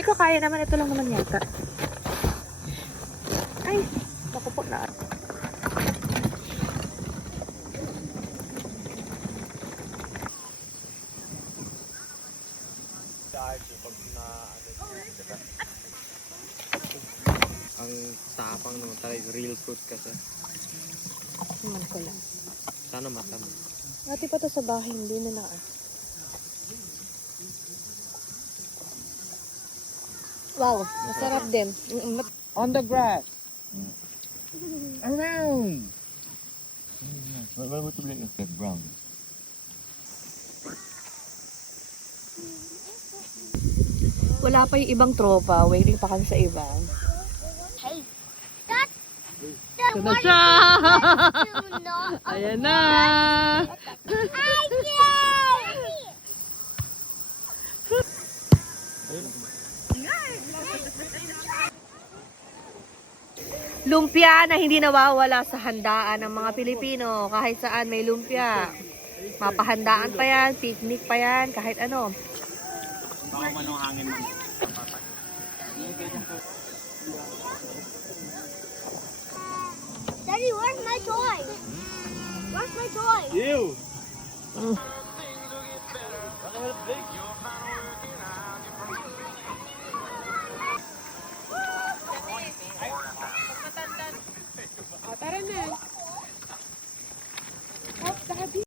Hindi ko kaya naman. Ito lang naman yata. Ay, naku po na. Ang tapang no, talaga real fruit kasi. Naman ko lang. Sana matam. Ati pa to sa bahay, hindi na na. Wow, masarap din. On the grass. Around. What would you like? Get brown. Wala pa yung ibang tropa. Waiting pa kami sa iba. Hey, that's Ito na siya! Ayan na! Lumpia na hindi nawawala sa handaan ng mga Pilipino. Kahit saan may lumpia. Mapahandaan pa yan, picnic pa yan, kahit ano. Baka manong hangin mo. Daddy, where's my toy? Where's my toy? You!